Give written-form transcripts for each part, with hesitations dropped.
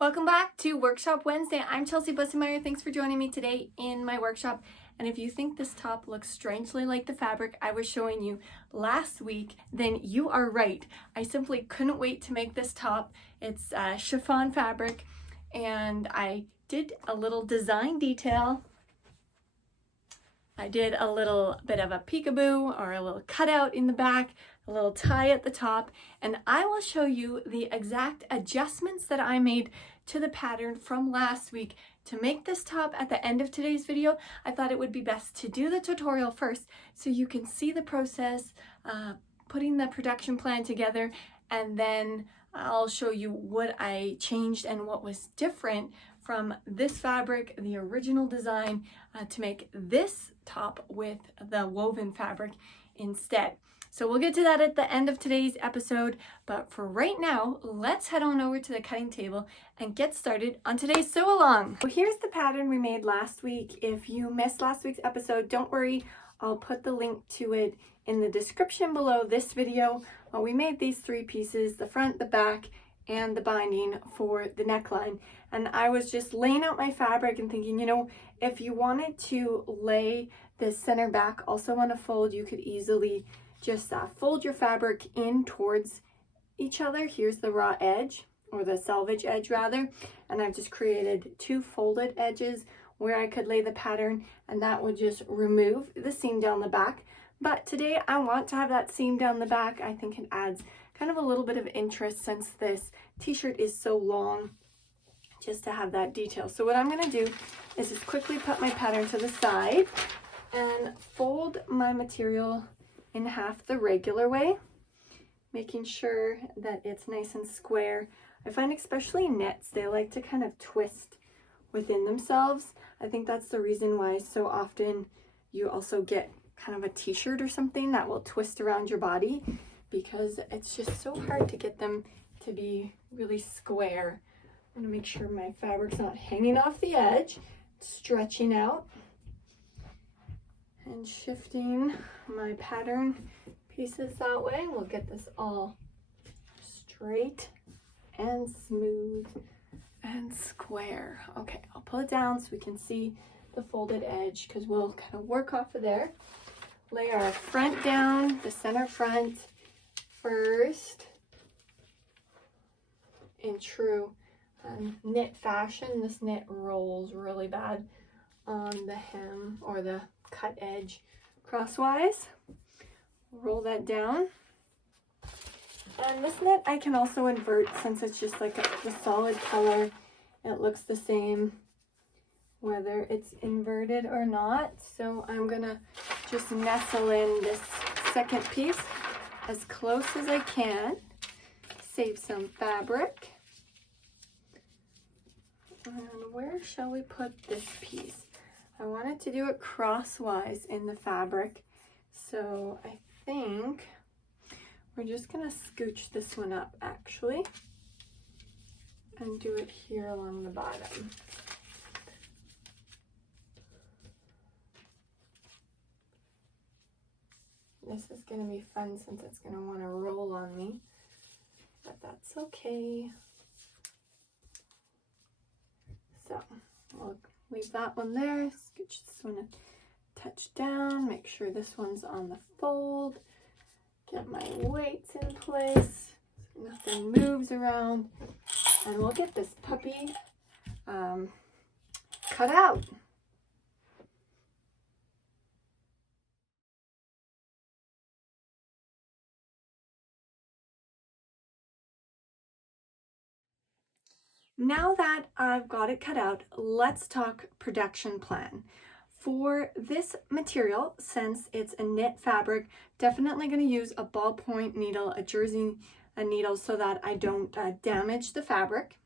Welcome back to Workshop Wednesday. I'm Chelsea Bussemeyer. Thanks for joining me today in my workshop. And if you think this top looks strangely like the fabric I was showing you last week, then you are right. I simply couldn't wait to make this top. It's chiffon fabric, and I did a little design detail. I did a little bit of a peekaboo or a little cutout in the back, a little tie at the top, and I will show you the exact adjustments that I made to the pattern from last week to make this top at the end of today's video. I thought it would be best to do the tutorial first so you can see the process, putting the production plan together, and then I'll show you what I changed and what was different from this fabric, the original design, to make this top with the woven fabric instead. So we'll get to that at the end of today's episode, but for right now, let's head on over to the cutting table and get started on today's sew along. So here's the pattern we made last week. If you missed last week's episode, don't worry, I'll put the link to it in the description below this video. We made these three pieces, the front, the back, and the binding for the neckline. And I was just laying out my fabric and thinking, you know, if you wanted to lay the center back also on a fold, you could easily just fold your fabric in towards each other. Here's the raw edge, or the selvage edge rather, and I've just created two folded edges where I could lay the pattern, and that would just remove the seam down the back. But today I want to have that seam down the back. I think it adds kind of a little bit of interest since this t-shirt is so long, just to have that detail. So what I'm going to do is just quickly put my pattern to the side and fold my material in half the regular way, making sure that it's nice and square. I find especially knits, they like to kind of twist within themselves. I think that's the reason why so often you also get kind of a t-shirt or something that will twist around your body, because it's just so hard to get them to be really square. I'm gonna make sure my fabric's not hanging off the edge, stretching out, and shifting my pattern pieces that way. We'll get this all straight and smooth and square. Okay, I'll pull it down so we can see the folded edge, because we'll kind of work off of there. Lay our front down, the center front first, in true knit fashion. This knit rolls really bad on the hem or the cut edge crosswise. Roll that down. And this knit I can also invert, since it's just like the solid color. It looks the same whether it's inverted or not. So I'm gonna just nestle in this second piece as close as I can. Save some fabric. And where shall we put this piece? I wanted to do it crosswise in the fabric, so I think we're just gonna scooch this one up actually and do it here along the bottom. This is gonna be fun since it's gonna wanna roll on me, but that's okay. So we'll leave that one there, scooch this one a touch down, make sure this one's on the fold, get my weights in place so nothing moves around, and we'll get this puppy cut out. Now that I've got it cut out, let's talk production plan. For this material, since it's a knit fabric, definitely going to use a ballpoint needle, a jersey needle, so that I don't damage the fabric.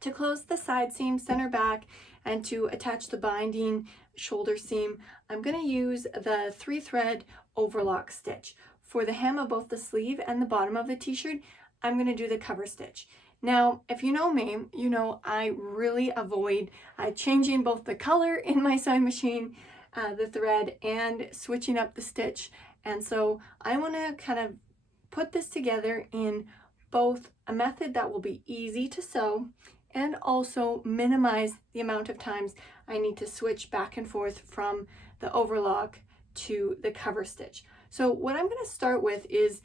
To close the side seam, center back, and to attach the binding shoulder seam, I'm going to use the 3-thread overlock stitch. For the hem of both the sleeve and the bottom of the t-shirt, I'm going to do the cover stitch. Now, if you know me, you know I really avoid changing both the color in my sewing machine, the thread, and switching up the stitch. And so I want to kind of put this together in both a method that will be easy to sew and also minimize the amount of times I need to switch back and forth from the overlock to the cover stitch. So what I'm going to start with is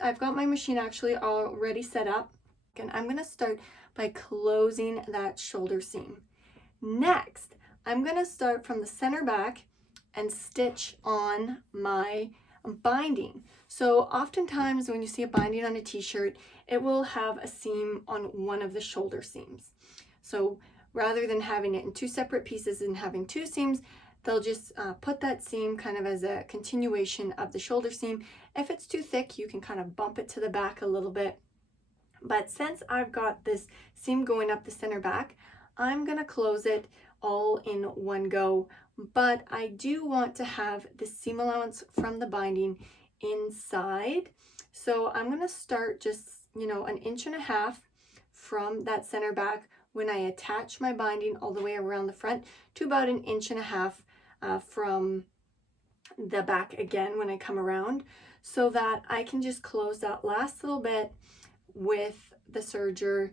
I've got my machine actually already set up, and I'm going to start by closing that shoulder seam. Next, I'm going to start from the center back and stitch on my binding. So oftentimes when you see a binding on a t-shirt, it will have a seam on one of the shoulder seams. So rather than having it in two separate pieces and having two seams, they'll just put that seam kind of as a continuation of the shoulder seam. If it's too thick, you can kind of bump it to the back a little bit. But since I've got this seam going up the center back, I'm going to close it all in one go. But I do want to have the seam allowance from the binding inside. So I'm going to start just, you know, 1.5 inches from that center back when I attach my binding all the way around the front to about 1.5 inches from the back again when I come around, so that I can just close that last little bit with the serger,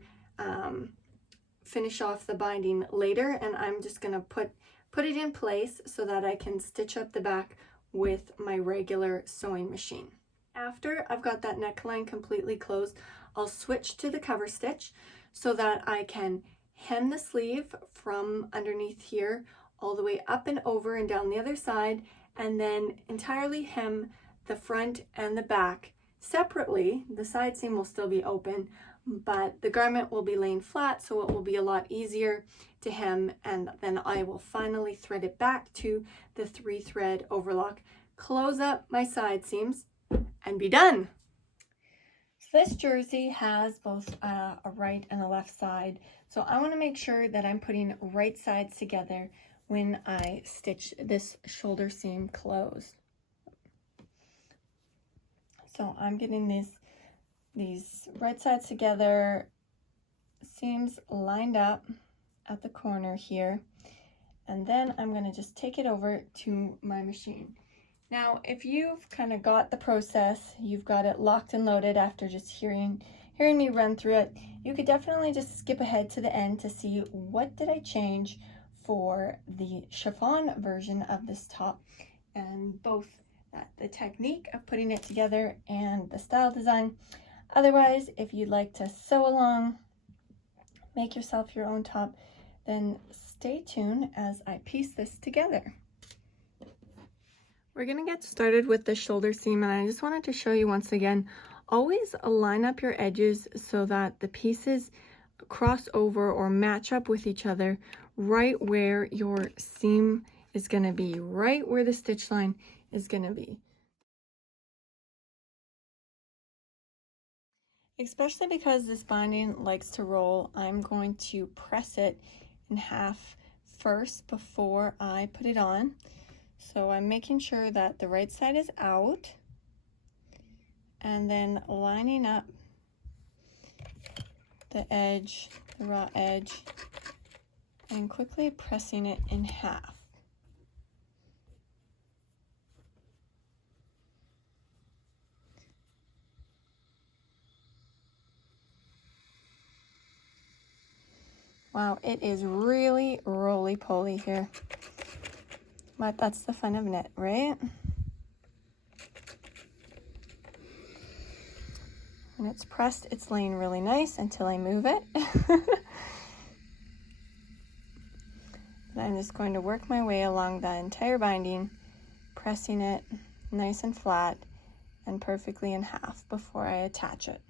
finish off the binding later, and I'm just going to put it in place so that I can stitch up the back with my regular sewing machine. After I've got that neckline completely closed, I'll switch to the cover stitch so that I can hem the sleeve from underneath here all the way up and over and down the other side, and then entirely hem the front and the back separately. The side seam will still be open, but the garment will be laying flat, so it will be a lot easier to hem, and then I will finally thread it back to the 3-thread overlock, close up my side seams, and be done. So this jersey has both a right and a left side, so I want to make sure that I'm putting right sides together when I stitch this shoulder seam closed. So I'm getting these right sides together, seams lined up at the corner here, and then I'm going to just take it over to my machine. Now, if you've kind of got the process, you've got it locked and loaded after just hearing me run through it, you could definitely just skip ahead to the end to see what did I change for the chiffon version of this top, and both the technique of putting it together and the style design. Otherwise, if you'd like to sew along, make yourself your own top, then stay tuned as I piece this together. We're going to get started with the shoulder seam, and I just wanted to show you once again, always line up your edges so that the pieces cross over or match up with each other right where your seam is going to be, right where the stitch line is going to be. Especially because this binding likes to roll, I'm going to press it in half first before I put it on. So I'm making sure that the right side is out, and then lining up the edge, the raw edge, and quickly pressing it in half. Wow, it is really roly-poly here. But that's the fun of knit, right? When it's pressed, it's laying really nice until I move it. I'm just going to work my way along the entire binding, pressing it nice and flat and perfectly in half before I attach it.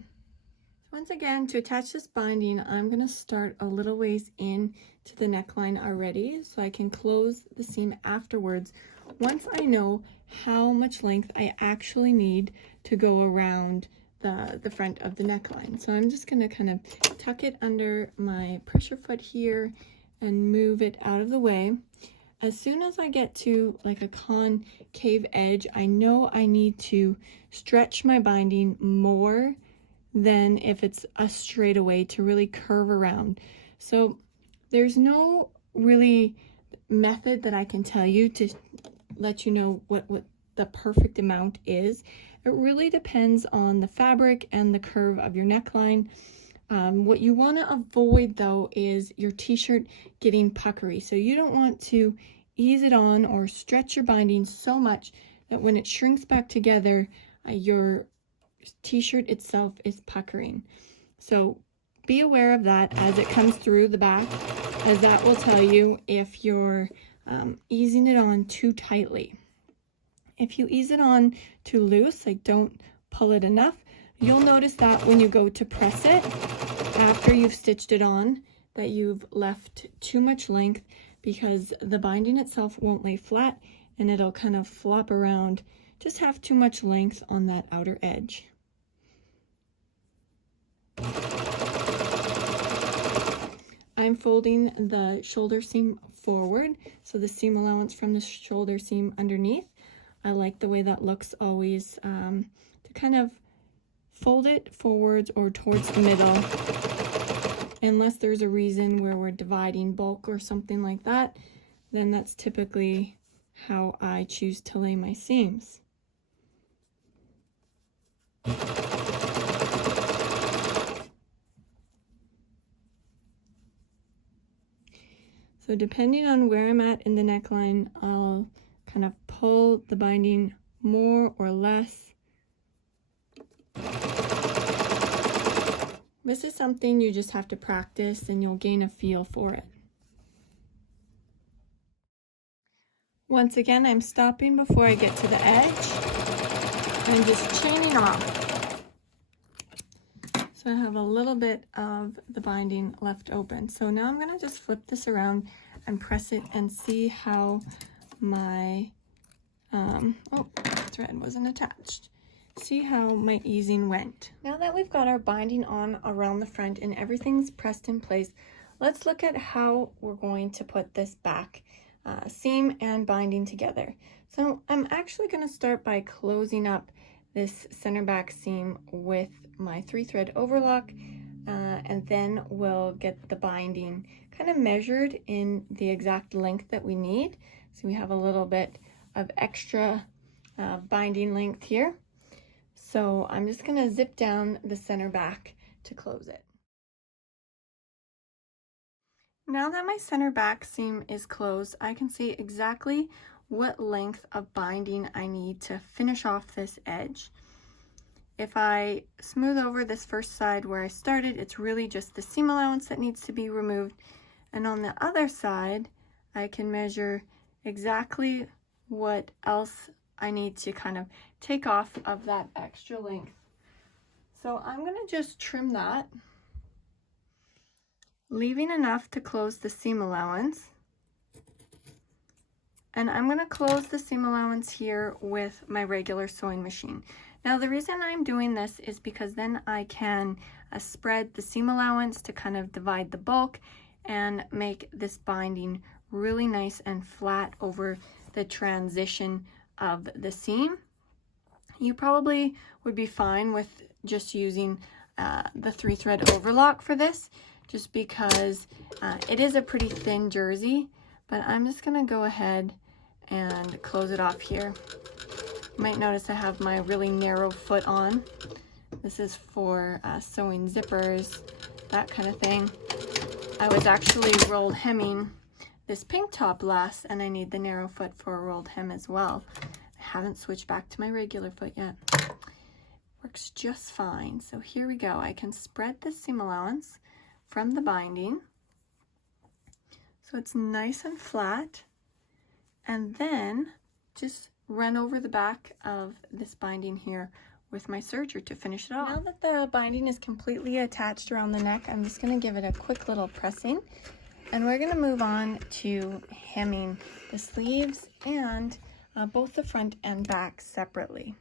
Once again, to attach this binding, I'm going to start a little ways in to the neckline already so I can close the seam afterwards once I know how much length I actually need to go around the front of the neckline. So I'm just going to kind of tuck it under my pressure foot here and move it out of the way. As soon as I get to like a concave edge, I know I need to stretch my binding more than if it's a straightaway to really curve around. So there's no really method that I can tell you to let you know what the perfect amount is. It really depends on the fabric and the curve of your neckline. What you want to avoid though is your t-shirt getting puckery. So you don't want to ease it on or stretch your binding so much that when it shrinks back together, your t-shirt itself is puckering. So be aware of that as it comes through the back, as that will tell you if you're easing it on too tightly. If you ease it on too loose, like don't pull it enough, you'll notice that when you go to press it after you've stitched it on, that you've left too much length, because the binding itself won't lay flat and it'll kind of flop around. Just have too much length on that outer edge. I'm folding the shoulder seam forward, so the seam allowance from the shoulder seam underneath. I like the way that looks always, to kind of fold it forwards or towards the middle, unless there's a reason where we're dividing bulk or something like that, then that's typically how I choose to lay my seams. So depending on where I'm at in the neckline, I'll kind of pull the binding more or less. This is something you just have to practice and you'll gain a feel for it. Once again, I'm stopping before I get to the edge and just chaining off. So I have a little bit of the binding left open. So now I'm gonna just flip this around and press it and see how my, oh, thread wasn't attached. See how my easing went. Now that we've got our binding on around the front and everything's pressed in place, let's look at how we're going to put this back seam and binding together. So I'm actually going to start by closing up this center back seam with my 3-thread overlock, and then we'll get the binding kind of measured in the exact length that we need. So we have a little bit of extra binding length here. So I'm just going to zip down the center back to close it. Now that my center back seam is closed, I can see exactly what length of binding I need to finish off this edge. If I smooth over this first side where I started, it's really just the seam allowance that needs to be removed. And on the other side, I can measure exactly what else I need to kind of take off of that extra length. So I'm going to just trim that, leaving enough to close the seam allowance. And I'm going to close the seam allowance here with my regular sewing machine. Now the reason I'm doing this is because then I can spread the seam allowance to kind of divide the bulk and make this binding really nice and flat over the transition of the seam. You probably would be fine with just using the 3-thread overlock for this, just because it is a pretty thin jersey, but I'm just going to go ahead and close it off here. You might notice I have my really narrow foot on. This is for sewing zippers, that kind of thing. I was actually rolled hemming this pink top last, and I need the narrow foot for a rolled hem as well. I haven't switched back to my regular foot yet. Works just fine. So here we go. I can spread the seam allowance from the binding so it's nice and flat, and then just run over the back of this binding here with my serger to finish it off. Now that the binding is completely attached around the neck, I'm just going to give it a quick little pressing, and we're going to move on to hemming the sleeves and both the front and back separately.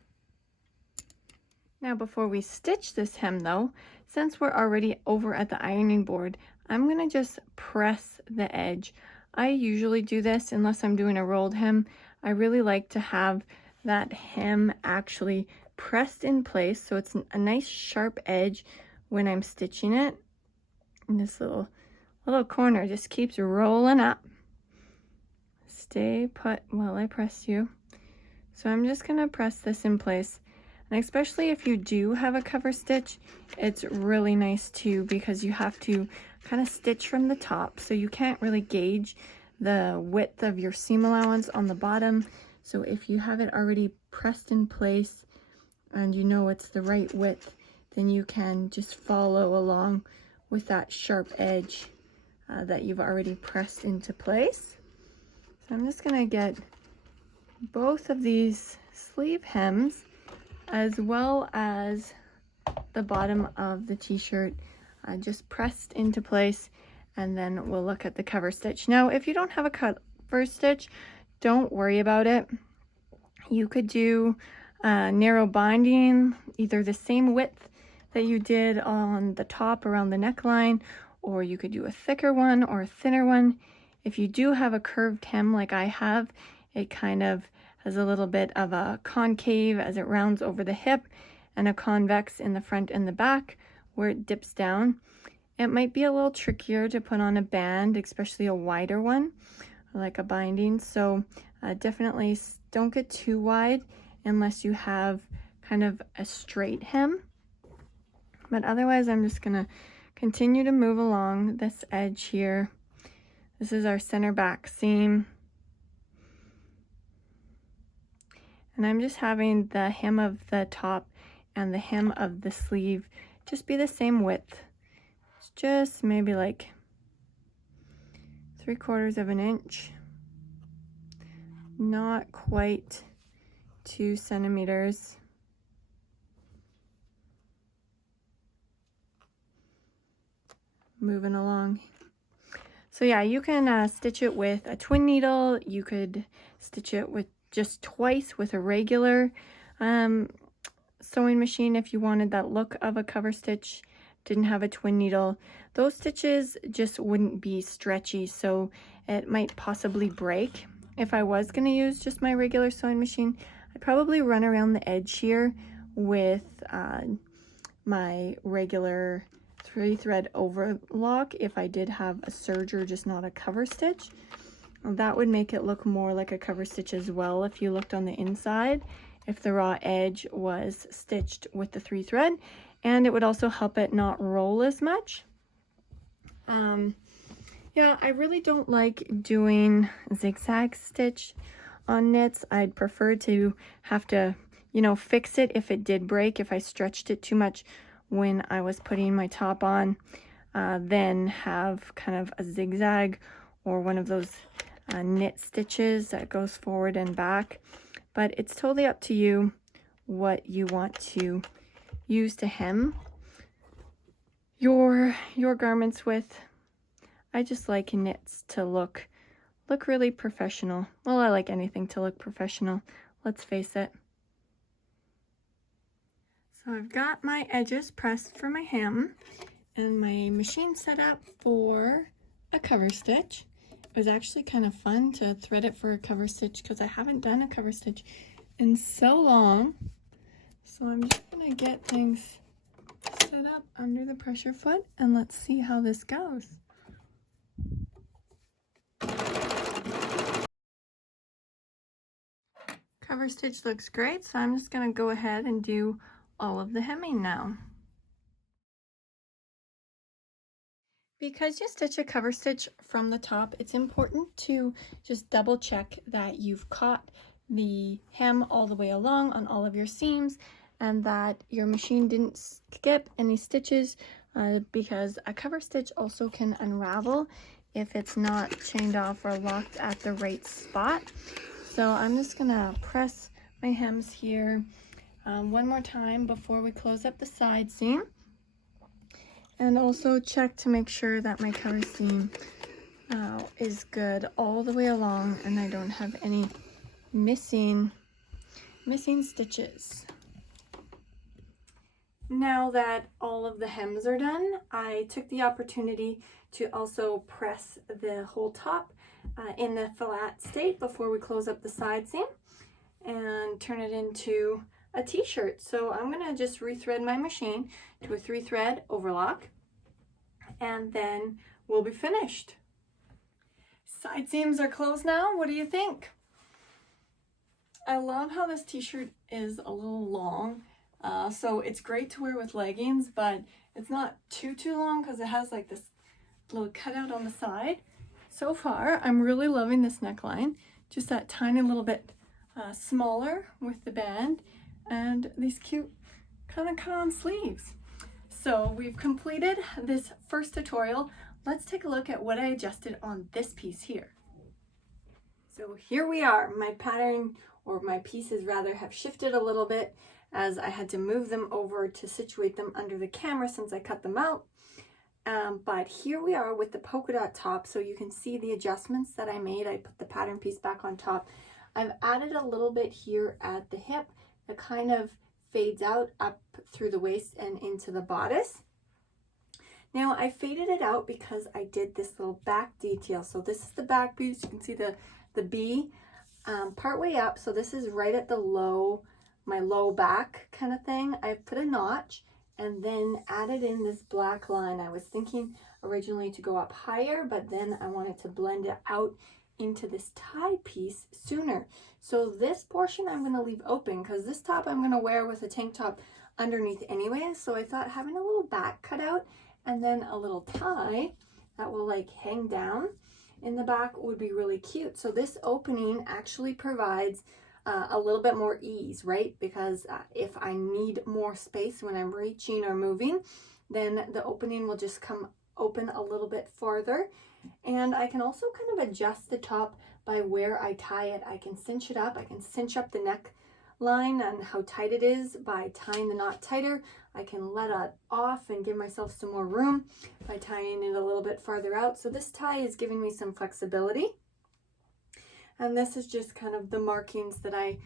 Now before we stitch this hem though, since we're already over at the ironing board, I'm going to just press the edge. I usually do this unless I'm doing a rolled hem. I really like to have that hem actually pressed in place so it's a nice sharp edge when I'm stitching it. And this little corner just keeps rolling up. Stay put while I press you. So I'm just going to press this in place. And especially if you do have a cover stitch, it's really nice too, because you have to kind of stitch from the top, so you can't really gauge the width of your seam allowance on the bottom. So if you have it already pressed in place and you know it's the right width, then you can just follow along with that sharp edge that you've already pressed into place. So I'm just gonna get both of these sleeve hems as well as the bottom of the t-shirt just pressed into place, and then we'll look at the cover stitch. Now, if you don't have a cover stitch, don't worry about it. You could do narrow binding, either the same width that you did on the top around the neckline, or you could do a thicker one or a thinner one. If you do have a curved hem like I have, it kind of has a little bit of a concave as it rounds over the hip, and a convex in the front and the back where it dips down. It might be a little trickier to put on a band, especially a wider one, like a binding. So definitely don't get too wide unless you have kind of a straight hem. But otherwise, I'm just gonna continue to move along this edge here. This is our center back seam. And I'm just having the hem of the top and the hem of the sleeve just be the same width. It's just maybe like 3/4 of an inch. Not quite 2 centimeters. Moving along. So yeah, you can stitch it with a twin needle. You could stitch it with just twice with a regular sewing machine if you wanted that look of a cover stitch, didn't have a twin needle. Those stitches just wouldn't be stretchy, so it might possibly break. If I was going to use just my regular sewing machine, I'd probably run around the edge here with my regular 3-thread overlock if I did have a serger, just not a cover stitch. That would make it look more like a cover stitch as well if you looked on the inside, if the raw edge was stitched with the 3-thread, and it would also help it not roll as much. Yeah, I really don't like doing zigzag stitch on knits. I'd prefer to have to, you know, fix it if it did break, if I stretched it too much when I was putting my top on, then have kind of a zigzag or one of those knit stitches that goes forward and back. But it's totally up to you what you want to use to hem your garments with. I just like knits to look really professional. Well, I like anything to look professional, let's face it. So I've got my edges pressed for my hem and my machine set up for a cover stitch. It was actually kind of fun to thread it for a cover stitch because I haven't done a cover stitch in so long. So I'm just gonna get things set up under the pressure foot and let's see how this goes. Cover stitch looks great, so I'm just gonna go ahead and do all of the hemming now. Because you stitch a cover stitch from the top, it's important to just double check that you've caught the hem all the way along on all of your seams and that your machine didn't skip any stitches, because a cover stitch also can unravel if it's not chained off or locked at the right spot. So I'm just gonna press my hems here one more time before we close up the side seam, and also check to make sure that my cover seam is good all the way along and I don't have any missing stitches. Now that all of the hems are done, I took the opportunity to also press the whole top in the flat state before we close up the side seam and turn it into a t-shirt. So I'm gonna just rethread my machine to a 3-thread overlock and then we'll be finished. Side seams are closed now. What do you think? I love how this t-shirt is a little long So it's great to wear with leggings, but it's not too long because it has like this little cutout on the side. So far, I'm really loving this neckline. Just that tiny little bit smaller with the band and these cute kind of cut on sleeves. So we've completed this first tutorial. Let's take a look at what I adjusted on this piece here. So here we are. My pattern, or my pieces rather, have shifted a little bit as I had to move them over to situate them under the camera since I cut them out. But here we are with the polka dot top, so you can see the adjustments that I made. I put the pattern piece back on top. I've added a little bit here at the hip that kind of fades out up through the waist and into the bodice. Now I faded it out because I did this little back detail. So this is the back piece. You can see the B part way up. So this is right at the low, my low back kind of thing. I put a notch and then added in this black line. I was thinking originally to go up higher, but then I wanted to blend it out into this tie piece sooner. So this portion I'm going to leave open because this top I'm going to wear with a tank top underneath anyway. So I thought having a little back cut out and then a little tie that will like hang down in the back would be really cute. So this opening actually provides a little bit more ease, right? Because if I need more space when I'm reaching or moving, then the opening will just come open a little bit farther. And I can also kind of adjust the top by where I tie it. I can cinch it up. I can cinch up the neckline and how tight it is by tying the knot tighter. I can let it off and give myself some more room by tying it a little bit farther out. So this tie is giving me some flexibility. And this is just kind of the markings that I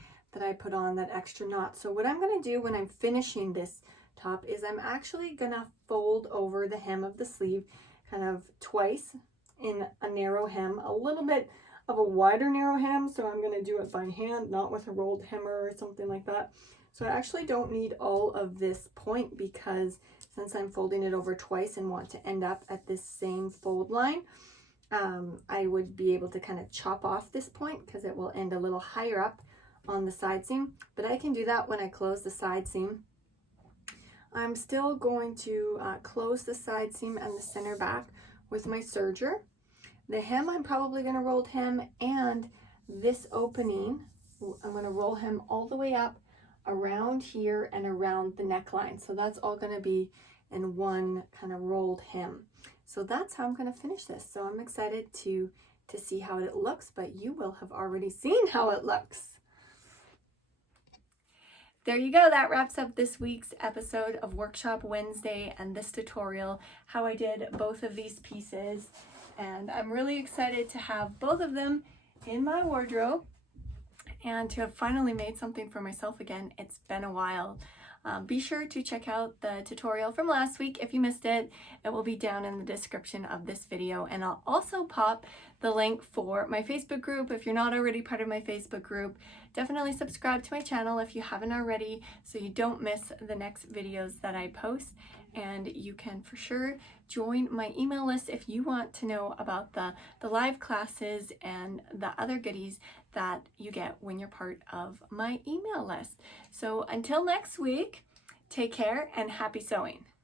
put on, that extra knot. So what I'm going to do when I'm finishing this top is I'm actually going to fold over the hem of the sleeve kind of twice in a narrow hem, a little bit of a wider narrow hem. So I'm going to do it by hand, not with a rolled hemmer or something like that. So I actually don't need all of this point because since I'm folding it over twice and want to end up at this same fold line, I would be able to kind of chop off this point because it will end a little higher up on the side seam, but I can do that when I close the side seam. I'm still going to close the side seam and the center back with my serger. The hem I'm probably going to roll hem, and this opening I'm going to roll hem all the way up around here and around the neckline. So that's all going to be in one kind of rolled hem. So that's how I'm going to finish this. So I'm excited to see how it looks, but you will have already seen how it looks. There you go. That wraps up this week's episode of Workshop Wednesday and this tutorial, how I did both of these pieces. And I'm really excited to have both of them in my wardrobe and to have finally made something for myself again. It's been a while. Be sure to check out the tutorial from last week if you missed it. It will be down in the description of this video, and I'll also pop the link for my Facebook group. If you're not already part of my Facebook group, definitely subscribe to my channel if you haven't already so you don't miss the next videos that I post. And you can for sure join my email list if you want to know about the live classes and the other goodies that you get when you're part of my email list. So until next week, take care and happy sewing.